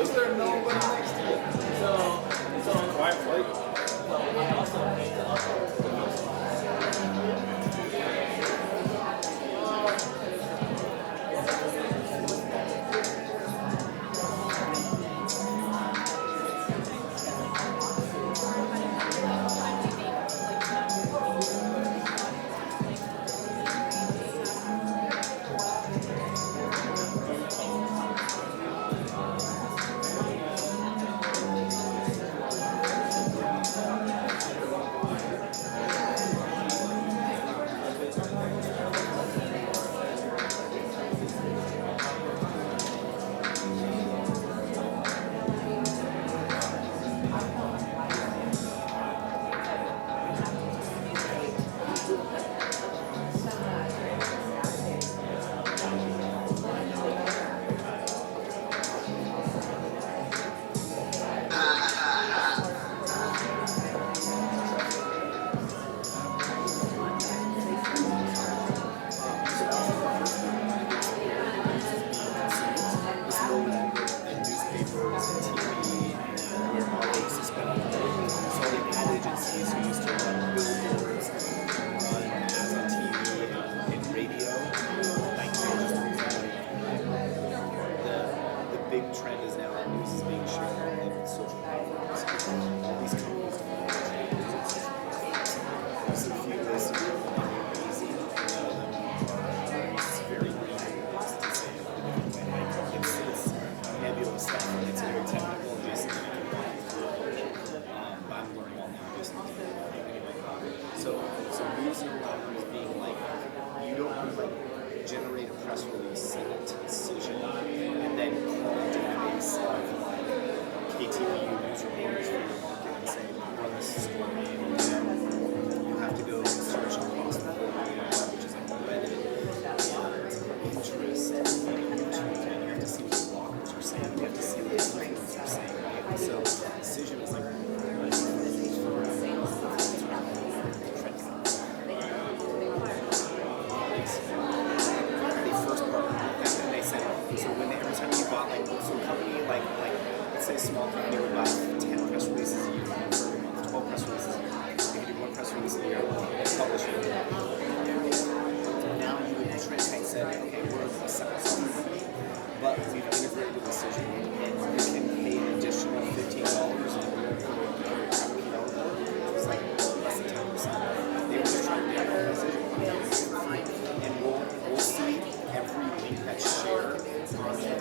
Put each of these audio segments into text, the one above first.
Is there nobody next to you? So quiet flight. So I also hate to upload.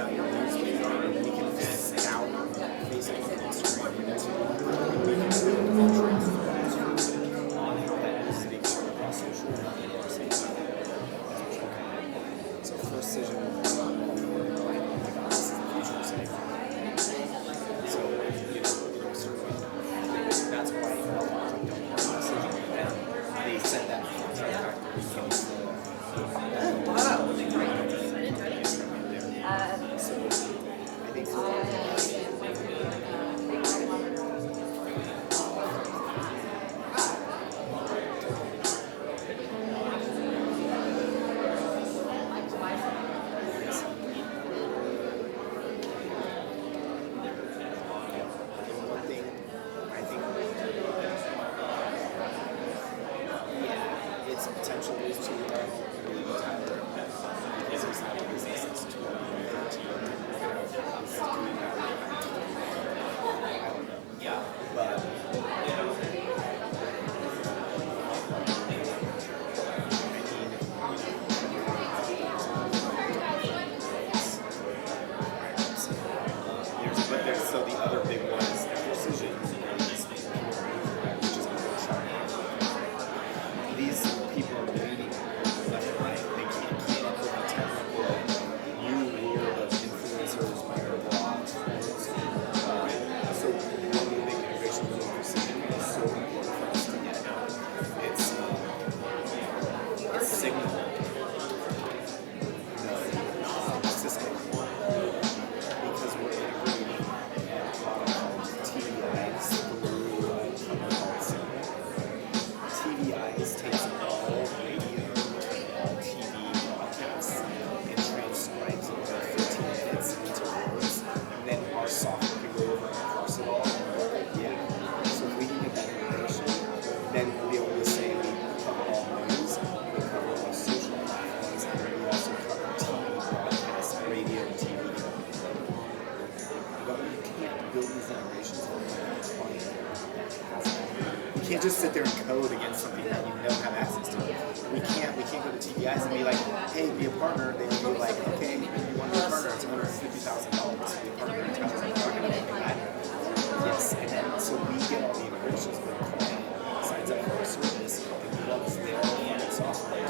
about your newsfeed, we can send out Facebook and Instagram can't just sit there and code against something that you don't have access to. We can't go to TPIs and be like, hey, be a partner. They would be like, okay, you want to be a partner, it's $150,000 to be a partner in Tues. Like, we're not going to pay that. Yes, and then so we get all the integrations, but the client signs up for a service and loves their funded software,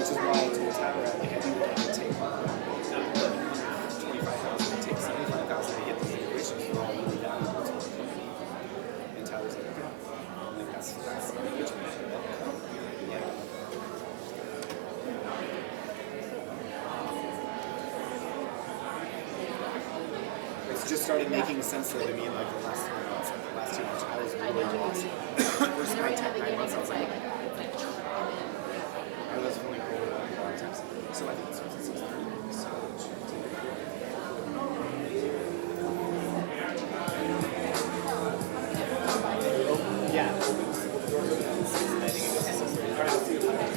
which is why I told Tyler, like, I'd be willing to take $25,000 and take $75,000 to get these integrations for all really valuable to our company. And Tyler's like, okay, like that's good. Yeah. It's just started making sense though to me in like the last 3 months. Like the last 2 months, I was really lost. First 9 months, I was like, I was only rolling on a lot of times. So I think it starts at 6:30. So yeah. The doors open at 6 and I think it goes to 6:30. All right, let's see you later.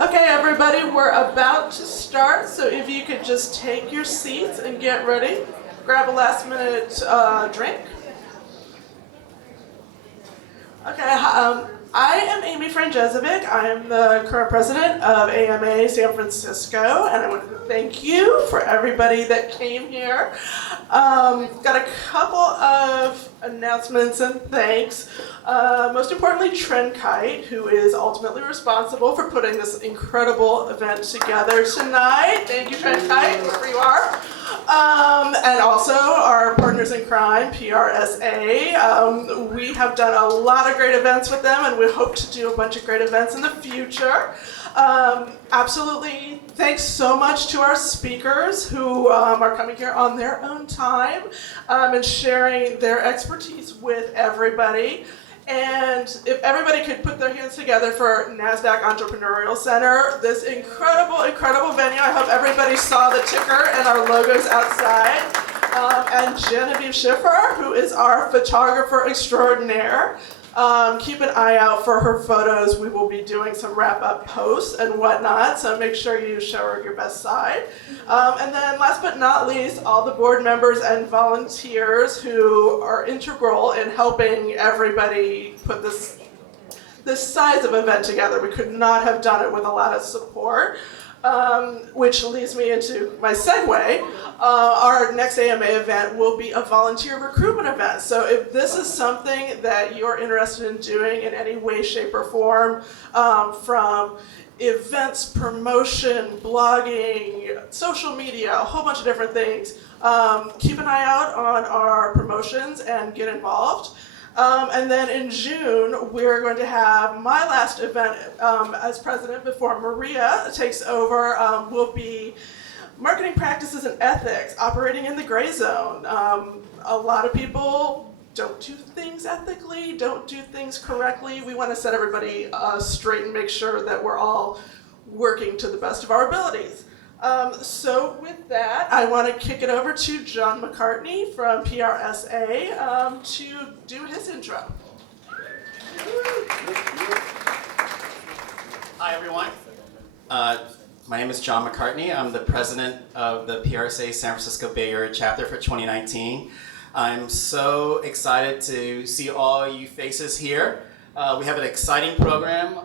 Okay, everybody, we're about to start, so if you could just take your seats and get ready. Grab a last-minute drink. Okay, I am Amy Franjezovic. I am the current president of AMA San Francisco, and I want to thank you for everybody that came here. Got a couple of announcements and thanks. Most importantly, Trendkite, who is ultimately responsible for putting this incredible event together tonight. Thank you, Trendkite, wherever you are. And also our partners in crime, PRSA. We have done a lot of great events with them, and we hope to do a bunch of great events in the future. Absolutely, thanks so much to our speakers who are coming here on their own time and sharing their expertise with everybody. And if everybody could put their hands together for NASDAQ Entrepreneurial Center, this incredible, incredible venue. I hope everybody saw the ticker and our logos outside. And Genevieve Schiffer, who is our photographer extraordinaire. Keep an eye out for her photos. We will be doing some wrap-up posts and whatnot, so make sure you show her your best side. And then last but not least, all the board members and volunteers who are integral in helping everybody put this size of event together. We could not have done it with a lot of support. Which leads me into my segue. Our next AMA event will be a volunteer recruitment event. So if this is something that you're interested in doing in any way, shape, or form, from events, promotion, blogging, social media, a whole bunch of different things, keep an eye out on our promotions and get involved. And then in June, we're going to have my last event as president before Maria takes over. Will be marketing practices and ethics, operating in the gray zone. A lot of people don't do things ethically, don't do things correctly. We want to set everybody straight and make sure that we're all working to the best of our abilities. So with that, I want to kick it over to John McCartney from PRSA to do his intro. Hi, everyone. My name is John McCartney. I'm the president of the PRSA San Francisco Bay Area chapter for 2019. I'm so excited to see all you faces here. We have an exciting program,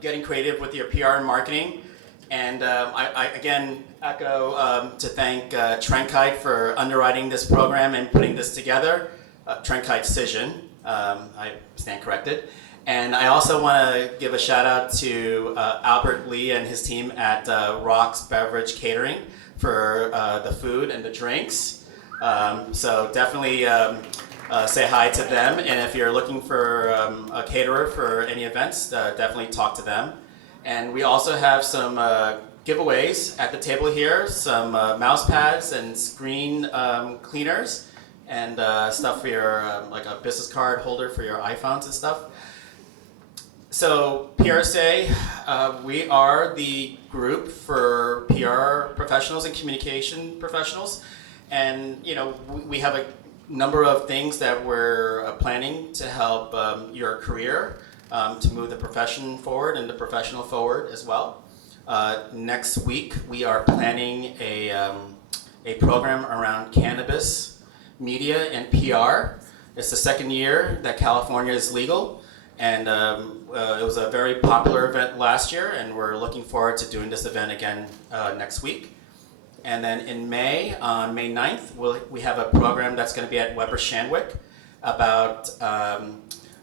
getting creative with your PR and marketing. And I again echo to thank Trendkite for underwriting this program and putting this together. Trendkite Cision, I stand corrected. And I also want to give a shout out to Albert Lee and his team at Rock's Beverage Catering for the food and the drinks. So definitely say hi to them. And if you're looking for a caterer for any events, definitely talk to them. And we also have some giveaways at the table here, some mouse pads and screen cleaners and stuff for your, like a business card holder for your iPhones and stuff. So PRSA, we are the group for PR professionals and communication professionals. And you know, we have a number of things that we're planning to help your career, to move the profession forward and the professional forward as well. Next week, we are planning a program around cannabis, media, and PR. It's the second year that California is legal. And it was a very popular event last year, and we're looking forward to doing this event again next week. And then in May, on May 9th, we have a program that's going to be at Weber Shandwick about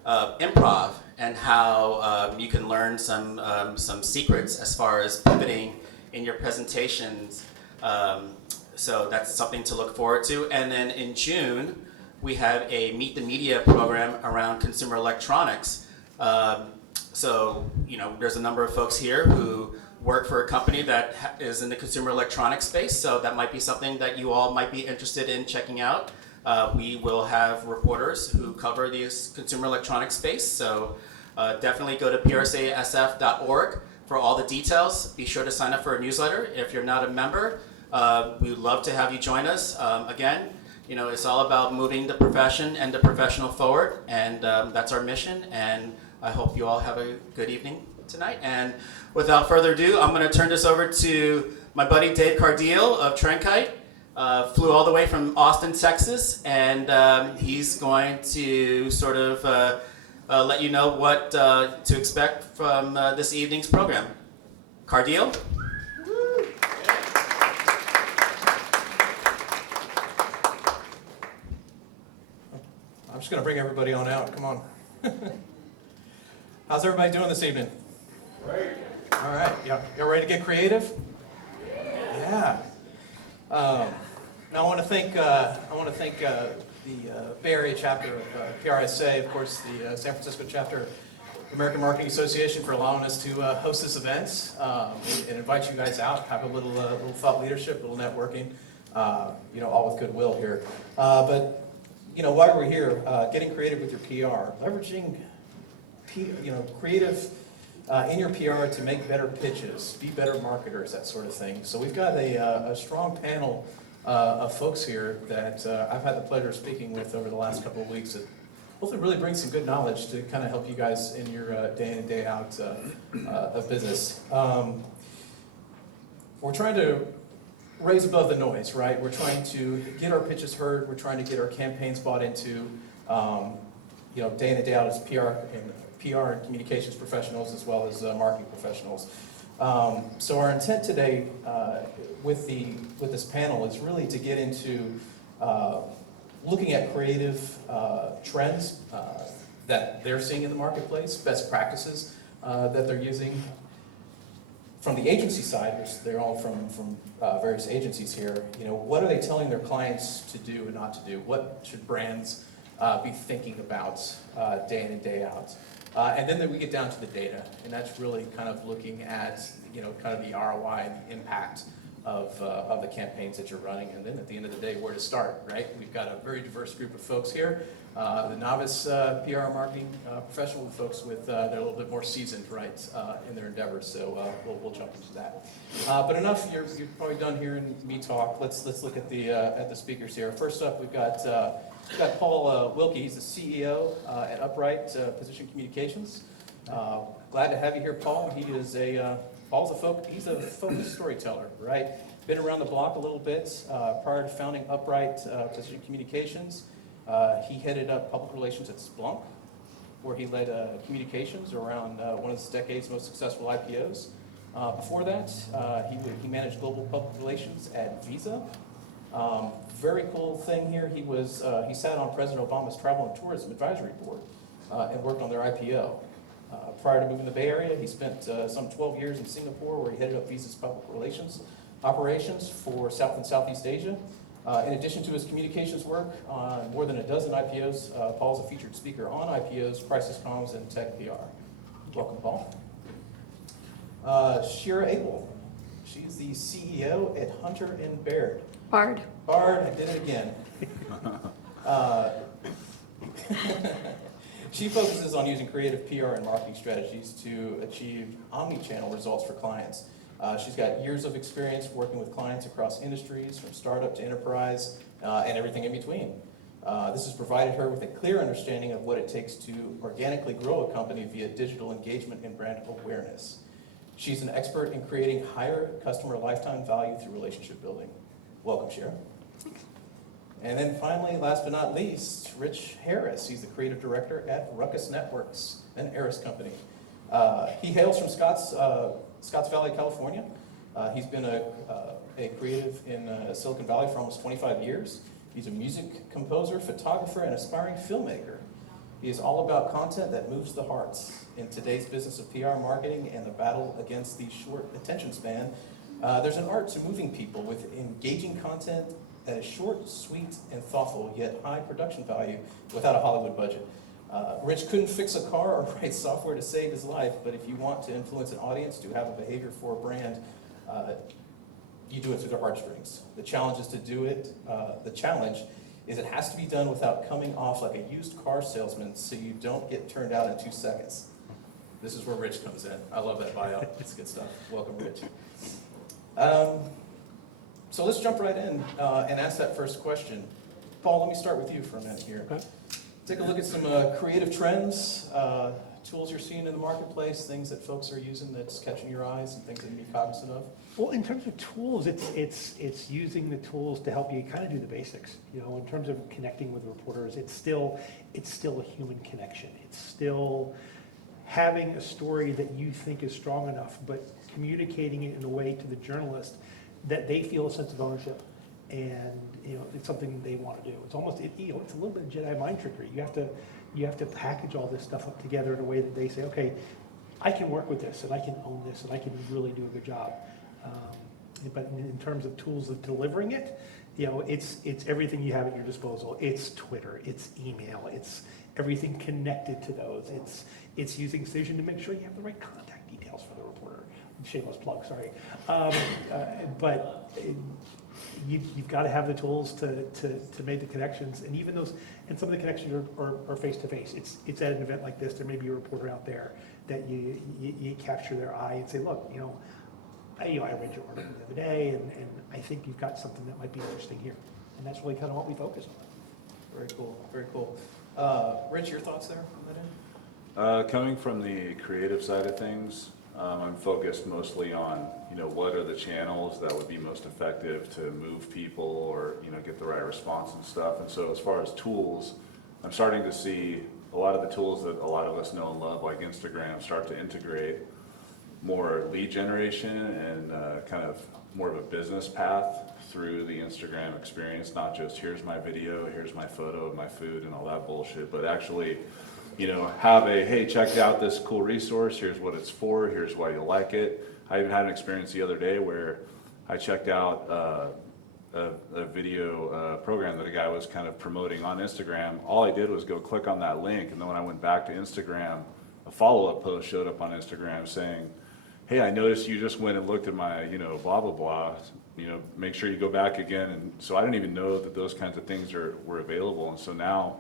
improv and how you can learn some secrets as far as pivoting in your presentations. So that's something to look forward to. And then in June, we have a Meet the Media program around consumer electronics. So, you know, there's a number of folks here who work for a company that is in the consumer electronics space, so that might be something that you all might be interested in checking out. We will have reporters who cover the consumer electronics space, so definitely go to prsasf.org for all the details. Be sure to sign up for a newsletter. If you're not a member, we would love to have you join us. Again, you know, it's all about moving the profession and the professional forward, and that's our mission, and I hope you all have a good evening tonight. And without further ado, I'm going to turn this over to my buddy Dave Cardiel of Trendkite. Flew all the way from Austin, Texas, and he's going to sort of let you know what to expect from this evening's program. Cardiel? I'm just going to bring everybody on out. Come on. How's everybody doing this evening? Great. All right. Y'all ready to get creative? Yeah. Now I want to thank the Bay Area chapter of PRSA, of course, the San Francisco chapter of the American Marketing Association, for allowing us to host this event and invite you guys out. Have a little thought leadership, a little networking. You know, all with goodwill here. But you know, while we're here, getting creative with your PR, leveraging, creative in your PR to make better pitches, be better marketers, that sort of thing. So we've got a strong panel of folks here that I've had the pleasure of speaking with over the last couple of weeks that hopefully really bring some good knowledge to kind of help you guys in your day in and day out of business. We're trying to raise above the noise, right? We're trying to get our pitches heard. We're trying to get our campaigns bought into, day in and day out as PR and communications professionals as well as marketing professionals. So our intent today with this panel is really to get into looking at creative trends that they're seeing in the marketplace, best practices that they're using. From the agency side, which they're all from various agencies here, you know, what are they telling their clients to do and not to do? What should brands be thinking about day in and day out? And then we get down to the data, and that's really kind of looking at, you know, kind of the ROI and the impact of the campaigns that you're running, and then at the end of the day, where to start, right? We've got a very diverse group of folks here. The novice PR marketing professional, with folks with they're a little bit more seasoned, right, in their endeavors. So we'll jump into that. But enough. You're probably done hearing me talk. Let's look at the speakers here. First up, we've got Paul Wilke. He's the CEO at Upright Position Communications. Glad to have you here, Paul. He's a focused storyteller, right? Been around the block a little bit. Prior to founding Upright Position Communications, he headed up public relations at Splunk, where he led communications around one of this decade's most successful IPOs. Before that, he managed global public relations at Visa. Very cool thing here, he sat on President Obama's Travel and Tourism Advisory Board and worked on their IPO. Prior to moving to the Bay Area, he spent some 12 years in Singapore, where he headed up Visa's public relations operations for South and Southeast Asia. In addition to his communications work on more than a dozen IPOs, Paul's a featured speaker on IPOs, crisis comms, and tech PR. Welcome, Paul. Tues April. She's the CEO at Hunter & Baird. Bard, I did it again. She focuses on using creative PR and marketing strategies to achieve omni-channel results for clients. She's got years of experience working with clients across industries, from startup to enterprise, and everything in between. This has provided her with a clear understanding of what it takes to organically grow a company via digital engagement and brand awareness. She's an expert in creating higher customer lifetime value through relationship building. Welcome, Shira. And then finally, last but not least, Rich Harris. He's the creative director at Ruckus Networks, an ARRIS company. He hails from Scotts Valley, California. He's been a creative in Silicon Valley for almost 25 years. He's a music composer, photographer, and aspiring filmmaker. He is all about content that moves the hearts. In today's business of PR marketing and the battle against the short attention span, there's an art to moving people with engaging content that is short, sweet, and thoughtful, yet high production value without a Hollywood budget. Rich couldn't fix a car or write software to save his life, but if you want to influence an audience to have a behavior for a brand, you do it through the heartstrings. The challenge is to do it. The challenge is it has to be done without coming off like a used car salesman, so you don't get turned out in 2 seconds. This is where Rich comes in. I love that bio. It's good stuff. Welcome, Rich. So let's jump right in and ask that first question. Paul, let me start with you for a minute here. Okay. Take a look at some creative trends, tools you're seeing in the marketplace, things that folks are using that's catching your eyes, and things that you need cognizant of. well, in terms of tools, it's using the tools to help you kind of do the basics. You know, in terms of connecting with reporters, it's still a human connection. It's still having a story that you think is strong enough, but communicating it in a way to the journalist that they feel a sense of ownership, and you know it's something they want to do. It's almost it's a little bit of Jedi mind trickery. You have to package all this stuff up together in a way that they say, okay, I can work with this, and I can own this, and I can really do a good job. But in terms of tools of delivering it, you know, it's everything you have at your disposal. It's Twitter, it's email, it's everything connected to those. It's using Cision to make sure you have the right contact details for the reporter. Shameless plug, sorry. But you've got to have the tools to make the connections, and even those, and some of the connections are face to face. It's at an event like this. There may be a reporter out there that you capture their eye and say, look, I read your article the other day, and I think you've got something that might be interesting here, and that's really kind of what we focus on. Very cool, very cool. Rich, your thoughts there on that end? Coming from the creative side of things, I'm focused mostly on, what are the channels that would be most effective to move people or, get the right response and stuff. And so as far as tools, I'm starting to see a lot of the tools that a lot of us know and love, like Instagram, start to integrate more lead generation and kind of more of a business path through the Instagram experience, not just here's my video, here's my photo of my food and all that bullshit, but actually have hey, check out this cool resource, here's what it's for, here's why you like it. I even had an experience the other day where I checked out a video program that a guy was kind of promoting on Instagram. All I did was go click on that link, and then when I went back to Instagram, a follow-up post showed up on Instagram saying, hey, I noticed you just went and looked at my, blah, blah, blah, make sure you go back again. And so I didn't even know that those kinds of things were available. And so now,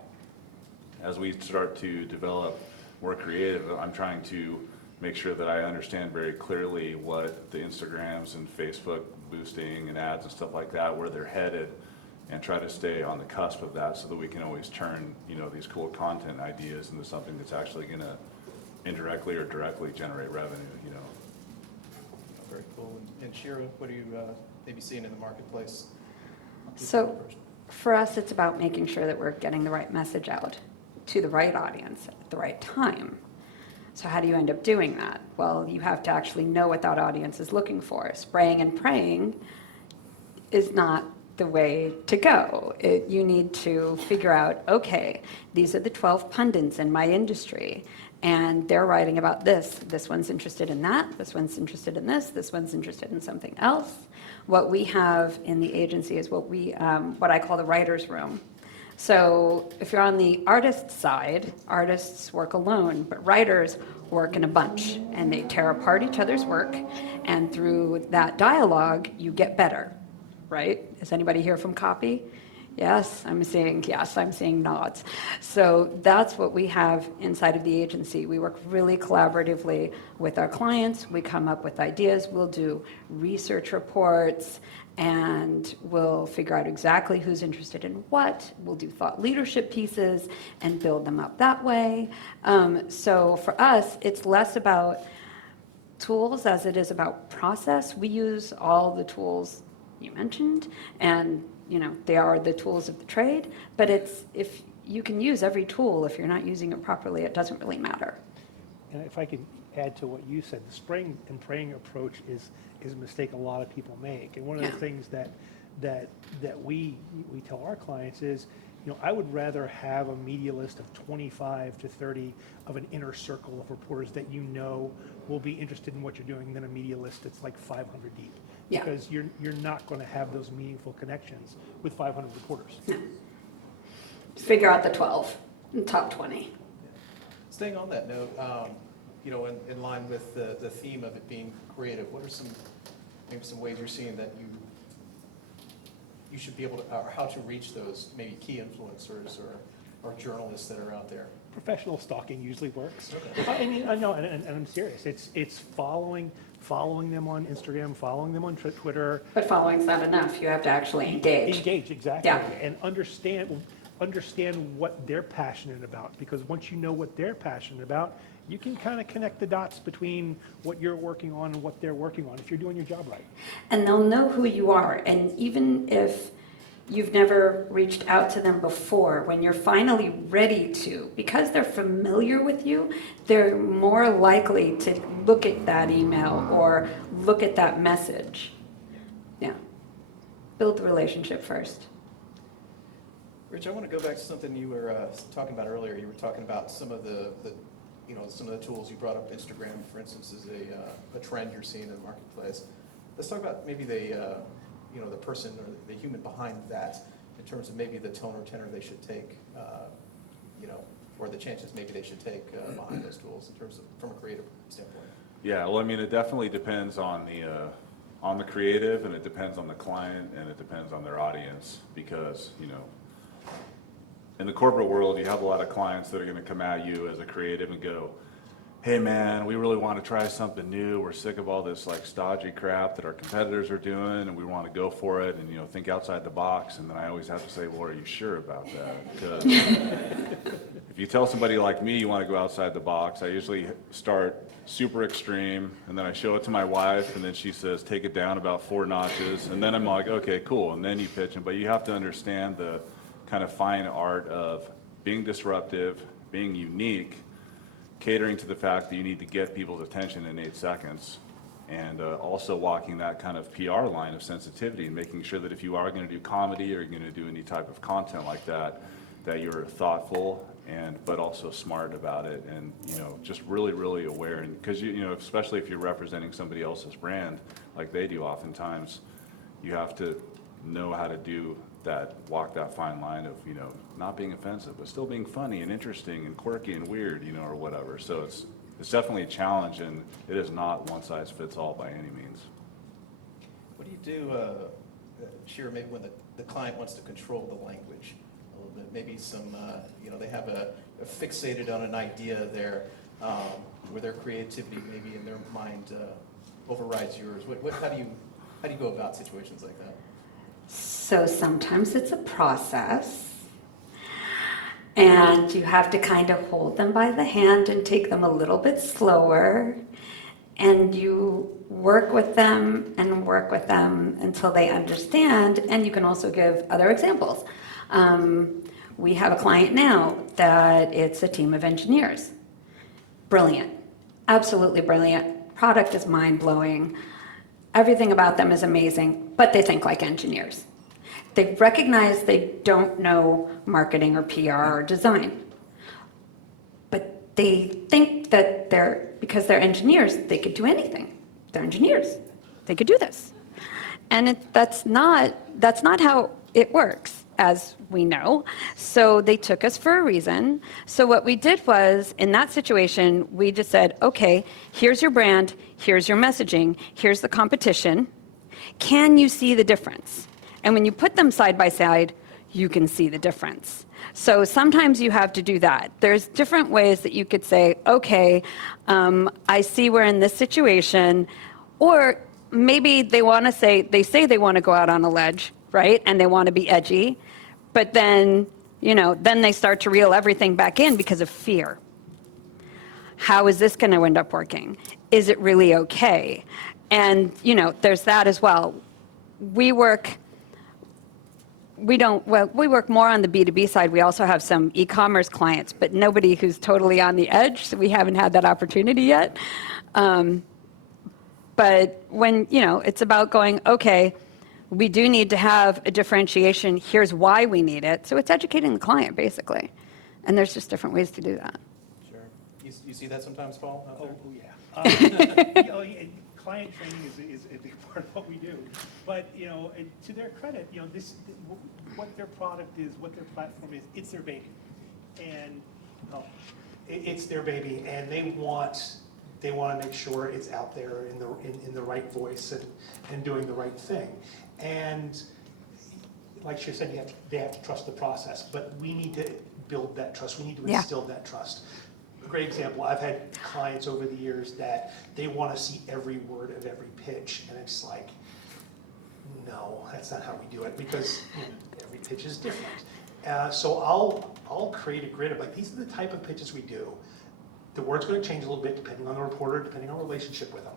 as we start to develop more creative, I'm trying to make sure that I understand very clearly what the Instagrams and Facebook boosting and ads and stuff like that, where they're headed, and try to stay on the cusp of that so that we can always turn, these cool content ideas into something that's actually going to indirectly or directly generate revenue, Very cool. And Shira, what are you maybe seeing in the marketplace? So for us, it's about making sure that we're getting the right message out to the right audience at the right time. So how do you end up doing that? Well, you have to actually know what that audience is looking for. Spraying and praying is not the way to go. You need to figure out, okay, these are the 12 pundits in my industry, and they're writing about this. This one's interested in that. This one's interested in this one's interested in something else. What we have in the agency is what I call the writer's room. So if you're on the artist side, artists work alone, but writers work in a bunch, and they tear apart each other's work, and through that dialogue, you get better, right? Is anybody here from copy? Yes, I'm seeing nods. So that's what we have inside of the agency. We work really collaboratively with our clients. We come up with ideas. We'll do research reports, and we'll figure out exactly who's interested in what. We'll do thought leadership pieces and build them up that way. So for us, it's less about tools as it is about process. We use all the tools you mentioned, and they are the tools of the trade, but if you can use every tool, if you're not using it properly, it doesn't really matter. And if I could add to what you said, the spraying and praying approach is a mistake a lot of people make. And one of the things that we tell our clients is, I would rather have a media list of 25 to 30 of an inner circle of reporters that will be interested in what you're doing than a media list that's like 500 deep. Yeah. Because you're not going to have those meaningful connections with 500 reporters. No. Figure out the 12, the top 20. Staying on that note, in line with the theme of it being creative, what are some ways you're seeing that you should be able to, or how to reach those maybe key influencers or journalists that are out there? Professional stalking usually works. Okay. I mean, I know, and I'm serious. It's following them on Instagram, following them on Twitter. But following's not enough. You have to actually engage. Engage, exactly. Yeah. And understand what they're passionate about, because once you know what they're passionate about, you can kind of connect the dots between what you're working on and what they're working on if you're doing your job right. And they'll know who you are. And even if you've never reached out to them before, when you're finally ready to, because they're familiar with you, they're more likely to look at that email or look at that message. Yeah. Build the relationship first. Rich, I want to go back to something you were talking about earlier. You were talking about some of the tools. You brought up Instagram, for instance, as a trend you're seeing in the marketplace. Let's talk about maybe the person or the human behind that, in terms of maybe the tone or tenor they should take, or the chances maybe they should take behind those tools in terms of from a creative standpoint. Yeah, well, I mean, it definitely depends on the creative, and it depends on the client, and it depends on their audience, because, in the corporate world, you have a lot of clients that are going to come at you as a creative and go, hey man, we really want to try something new. We're sick of all this like stodgy crap that our competitors are doing, and we want to go for it and think outside the box. And then I always have to say, well, are you sure about that? Because if you tell somebody like me you want to go outside the box, I usually start super extreme, and then I show it to my wife, and then she says, take it down about 4 notches. And then I'm like, okay, cool. And then you pitch them. But you have to understand the kind of fine art of being disruptive, being unique, catering to the fact that you need to get people's attention in 8 seconds, and also walking that kind of PR line of sensitivity and making sure that if you are going to do comedy or you're going to do any type of content like that, that you're thoughtful but also smart about it, and just really aware. And because especially if you're representing somebody else's brand like they do, oftentimes you have to know how to walk that fine line of not being offensive but still being funny and interesting and quirky and weird, or whatever. So it's it's definitely a challenge, and it is not one size fits all by any means. What do you do, Shira, maybe when the client wants to control the language a little bit? Maybe some, they have a fixated on an idea there, where their creativity maybe in their mind overrides yours. How do you go about situations like that? So sometimes it's a process. And you have to kind of hold them by the hand and take them a little bit slower. And you work with them until they understand. And you can also give other examples. We have a client now that it's a team of engineers. Brilliant. Absolutely brilliant. Product is mind-blowing. Everything about them is amazing, but they think like engineers. They recognize they don't know marketing or PR or design. But they think that because they're engineers, they could do anything. They're engineers. They could do this. And that's not how it works, as we know. So they took us for a reason. So what we did was, in that situation, we just said, okay, here's your brand, here's your messaging, here's the competition. Can you see the difference? And when you put them side by side, you can see the difference. So sometimes you have to do that. There's different ways that you could say, okay, I see we're in this situation, or maybe they say they want to go out on a ledge, right? And they want to be edgy, but then they start to reel everything back in because of fear. How is this going to end up working? Is it really okay? And, there's that as well. We work more on the B2B side. We also have some e-commerce clients, but nobody who's totally on the edge, so we haven't had that opportunity yet. But when, it's about going, okay, we do need to have a differentiation. Here's why we need it. So it's educating the client, basically. And there's just different ways to do that. Sure. You see that sometimes, Paul? out there? Oh, yeah. Client training is a big part of what we do. But, and to their credit, what their product is, what their platform is, it's their baby. And it's their baby, and they want to make sure it's out there in the right voice and doing the right thing. And like she said, they have to trust the process, but we need to build that trust. We need to instill that trust. A great example, I've had clients over the years that they want to see every word of every pitch, and it's like, no, that's not how we do it, because every pitch is different. So I'll create a grid of like, these are the type of pitches we do. The word's going to change a little bit depending on the reporter, depending on relationship with them.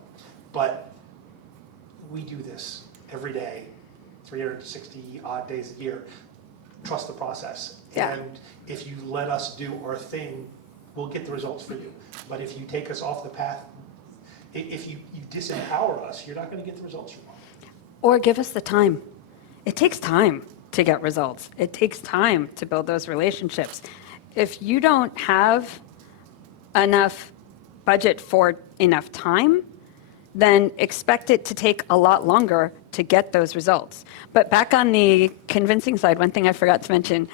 But we do this every day, 360 odd days a year. Trust the process. Yeah. And if you let us do our thing, we'll get the results for you. But if you take us off the path, if you disempower us, you're not going to get the results you want. Or give us the time. It takes time to get results. It takes time to build those relationships. If you don't have enough budget for enough time, then expect it to take a lot longer to get those results. But back on the convincing side, one thing I forgot to mention,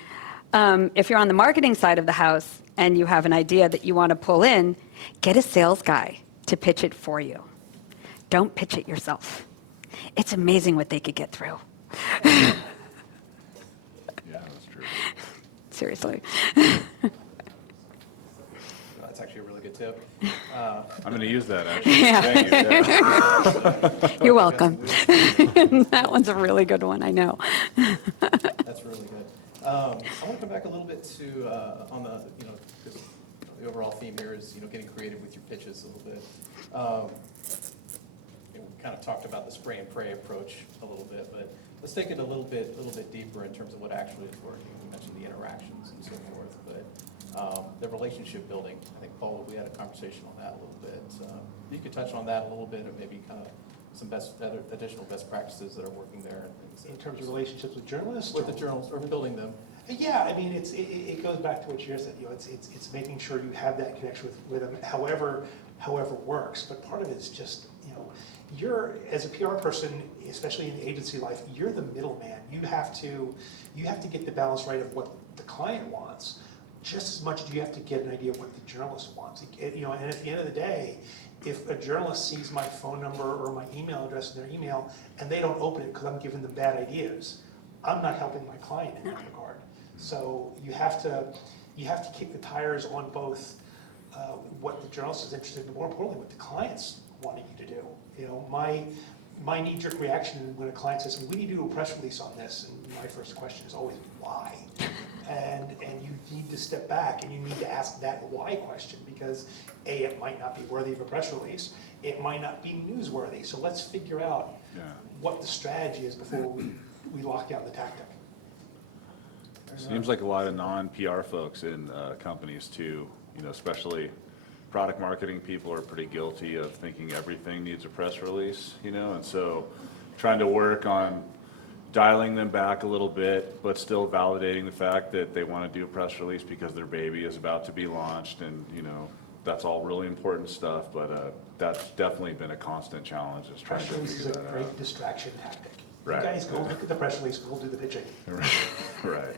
if you're on the marketing side of the house and you have an idea that you want to pull in, get a sales guy to pitch it for you. Don't pitch it yourself. It's amazing what they could get through. Yeah, that's true. Seriously. That's actually a really good tip. I'm going to use that, actually. Yeah. Thank you. You're welcome. That one's a really good one, I know. That's really good. I want to come back a little bit to on the because the overall theme here is getting creative with your pitches a little bit. We kind of talked about the spray and pray approach a little bit, but let's take it a little bit deeper in terms of what actually is working. We mentioned the interactions and so forth, but the relationship building. I think Paul, we had a conversation on that a little bit. You could touch on that a little bit, or maybe kind of some additional best practices that are working there. In terms of relationships with journalists? With the journals, or building them. Yeah, I mean, it goes back to what you said. It's making sure you have that connection with them, however works. But part of it is just, you're, as a PR person, especially in the agency life, you're the middleman. You have to get the balance right of what the client wants, just as much do you have to get an idea of what the journalist wants. You know, and at the end of the day, if a journalist sees my phone number or my email address in their email and they don't open it because I'm giving them bad ideas, I'm not helping my client in that regard. So you have to kick the tires on both what the journalist is interested in, but more importantly, what the client's wanting you to do. You know, my knee-jerk reaction when a client says, we need to do a press release on this, and my first question is always, why? And you need to step back and you need to ask that why question, because A, it might not be worthy of a press release, it might not be newsworthy. So let's figure out what the strategy is before we lock down the tactic. Seems like a lot of non-PR folks in companies too, you know, especially product marketing people are pretty guilty of thinking everything needs a press release, you know, and so trying to work on dialing them back a little bit, but still validating the fact that they want to do a press release because their baby is about to be launched, and you know, that's all really important stuff, but that's definitely been a constant challenge, is trying Press to release is figure a that great out. distraction tactic. Right. You guys go look at the press release, we'll do the pitching. Right.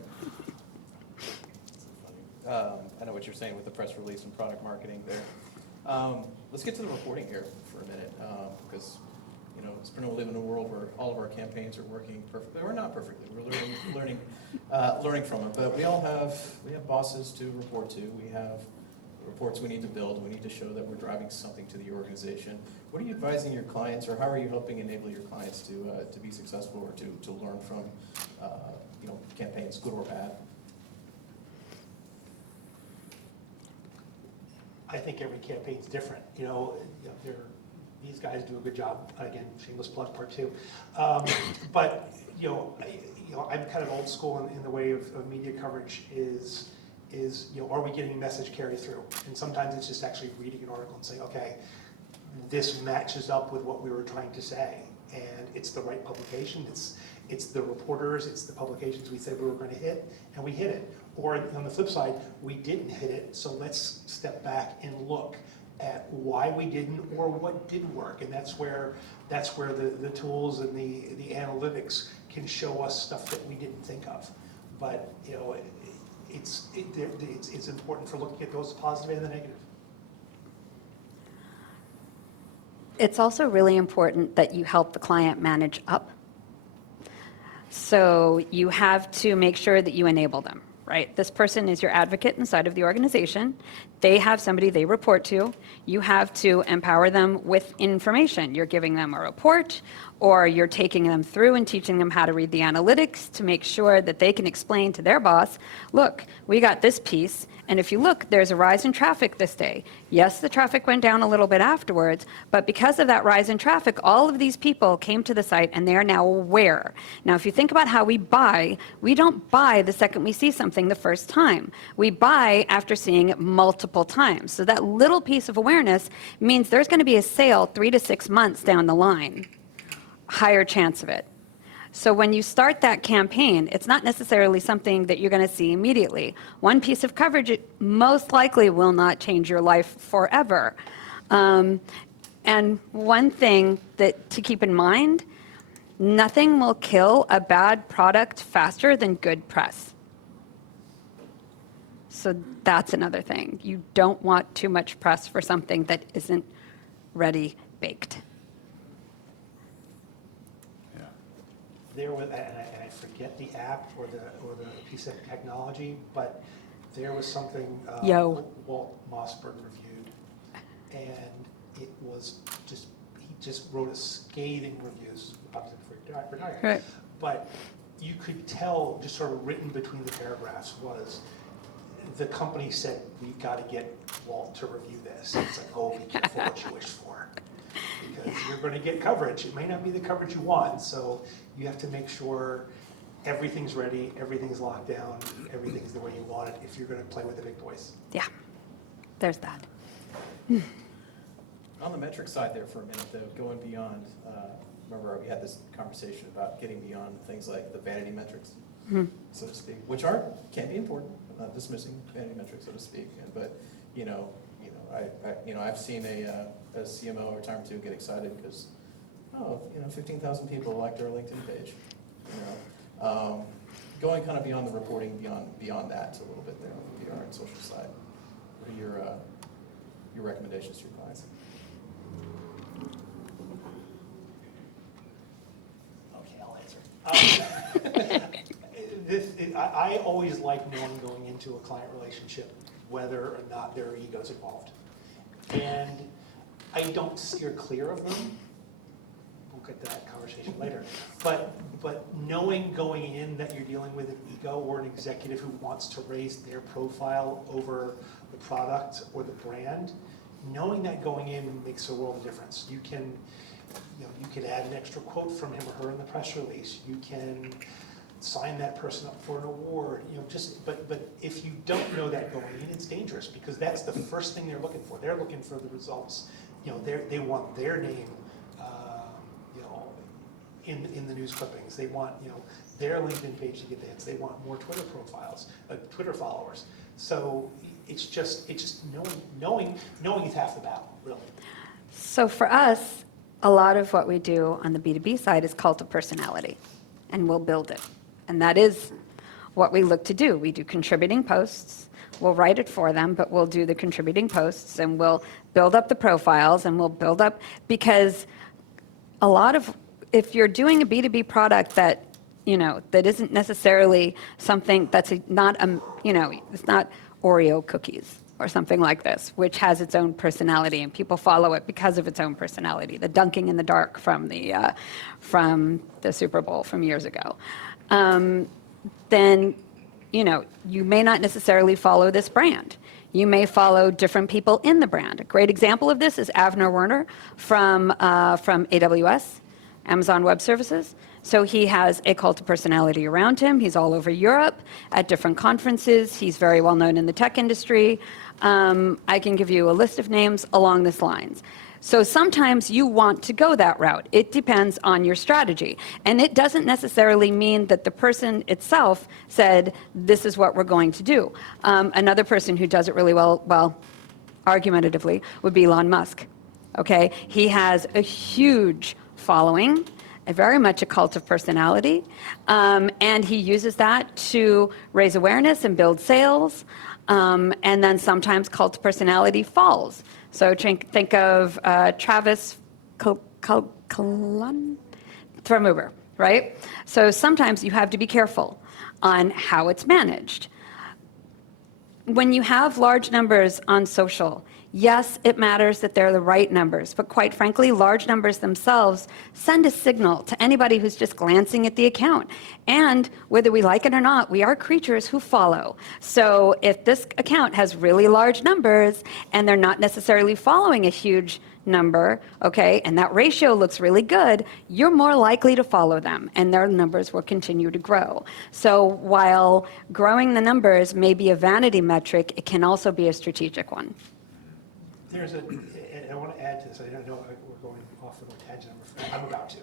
I know what you're saying with the press release and product marketing there. Let's get to the reporting here for a minute, because you know, we live in a world where all of our campaigns are working perfectly, or not perfectly. We're learning from it. But we have bosses to report to. We have reports we need to build. We need to show that we're driving something to the organization. What are you advising your clients, or how are you helping enable your clients to be successful, or to learn from you know, campaigns, good or bad? I think every campaign's different. You know these guys do a good job. Again, shameless plug part two. But you know, I'm kind of old school in the way of media coverage is you know, are we getting a message carry through? And sometimes it's just actually reading an article and saying, okay, this matches up with what we were trying to say, and it's the right publication. It's the reporters, it's the publications we said we were going to hit, and we hit it. Or on the flip side, we didn't hit it, so let's step back and look at why we didn't or what did work. And that's where the tools and the analytics can show us stuff that we didn't think of. But you know, it's important for looking at those positive and the negative. It's also really important that you help the client manage up. So you have to make sure that you enable them, right? This person is your advocate inside of the organization. They have somebody they report to. You have to empower them with information. You're giving them a report, or you're taking them through and teaching them how to read the analytics to make sure that they can explain to their boss, look, we got this piece, and if you look, there's a rise in traffic this day. Yes, the traffic went down a little bit afterwards, but because of that rise in traffic, all of these people came to the site and they are now aware. Now, if you think about how we buy, we don't buy the second we see something the first time. We buy after seeing it multiple times. So that little piece of awareness means there's going to be a sale 3 to 6 months down the line. Higher chance of it. So when you start that campaign, it's not necessarily something that you're going to see immediately. One piece of coverage most likely will not change your life forever. And one thing that to keep in mind, nothing will kill a bad product faster than good press. So that's another thing. You don't want too much press for something that isn't ready baked. There was, and I forget the app or the piece of technology, but there was something Walt Mossberg reviewed, and it was just, he just wrote a scathing reviews, obviously for retired, Right. but you could tell, just sort of written between the paragraphs, was the company said, we've got to get Walt to review this. It's like, oh, be careful what you wish for, because you're going to get coverage. It may not be the coverage you want, so you have to make sure everything's ready, everything's locked down, everything's the way you want it if you're going to play with the big boys. Yeah, there's that. On the metric side there for a minute, though, going beyond, remember we had this conversation about getting beyond things like the vanity metrics, so to speak, which can be important. I'm not dismissing vanity metrics, so to speak, but I've seen a CMO every time or two get excited because 15,000 people liked our LinkedIn page. going kind of beyond the reporting, beyond that a little bit there on the PR and social side. What are your recommendations to your clients? Okay, I'll answer. I always like knowing going into a client relationship whether or not there are egos involved. And I don't steer clear of them. We'll get to that conversation later. But knowing going in that you're dealing with an ego or an executive who wants to raise their profile over the product or the brand, knowing that going in makes a world of difference. You can add an extra quote from him or her in the press release. You can sign that person up for an award. But if you don't know that going in, it's dangerous because that's the first thing they're looking for. They're looking for the results. They want their name, in the news clippings. They want their LinkedIn page to get hits. They want more Twitter profiles, Twitter followers. So it's just knowing is half the battle, really. So for us, a lot of what we do on the B2B side is cult of personality, and we'll build it. And that is what we look to do. We do contributing posts. We'll write it for them, but we'll do the contributing posts, and we'll build up the profiles, and we'll build up, because a lot of, if you're doing a B2B product that, that isn't necessarily something that's it's not Oreo cookies or something like this, which has its own personality, and people follow it because of its own personality, the dunking in the dark from the Super Bowl from years ago. Then, you may not necessarily follow this brand. You may follow different people in the brand. A great example of this is Avner Werner from AWS, Amazon Web Services. So he has a cult of personality around him. He's all over Europe at different conferences. He's very well known in the tech industry. I can give you a list of names along this lines. So sometimes you want to go that route. It depends on your strategy. And it doesn't necessarily mean that the person itself said, this is what we're going to do. Another person who does it really well, argumentatively, would be Elon Musk. Okay? He has a huge following, very much a cult of personality, and he uses that to raise awareness and build sales, and then sometimes cult of personality falls. So think of Travis from Uber, right? So sometimes you have to be careful on how it's managed. When you have large numbers on social, yes, it matters that they're the right numbers, but quite frankly, large numbers themselves send a signal to anybody who's just glancing at the account. And whether we like it or not, we are creatures who follow. So if this account has really large numbers and they're not necessarily following a huge number, okay, and that ratio looks really good, you're more likely to follow them, and their numbers will continue to grow. So while growing the numbers may be a vanity metric, it can also be a strategic one. And I want to add to this, I don't know, we're going off on a tangent, I'm about to.